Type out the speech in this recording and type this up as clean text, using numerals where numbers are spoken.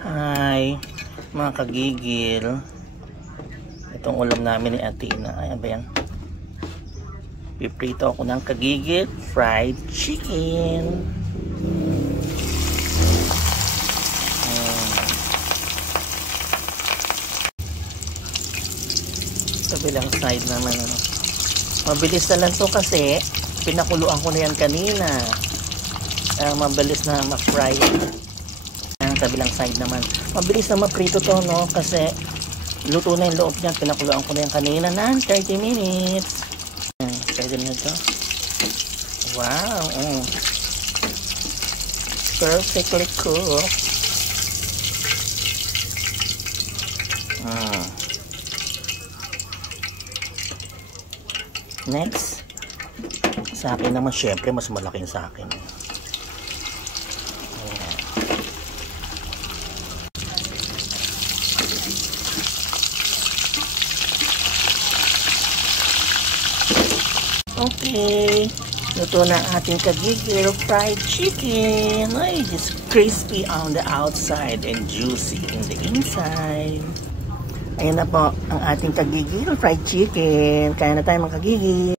Hi, mga kagigil. Itong ulam namin ni Athena. Ayan ba yan? Piprito ako ng kagigil fried chicken. Kabilang side naman. Mabilis na lang to kasi pinakuluan ko na yan kanina. Mabilis na ma-fry. Ang kabilang side naman. Mabilis na ma-prito to, no? Kasi luto na yung loob niya. Pinakuluan ko na yan kanina ng 30 minutes. Pwede na ito. Wow. Perfectly cooked. Next. Sa akin naman, syempre, mas malaking sa akin. Okay, luto na ating kagigil fried chicken. Ay, it's crispy on the outside and juicy in the inside. Ayan na po ang ating kagigil fried chicken. Kaya na tayo mga kagigil.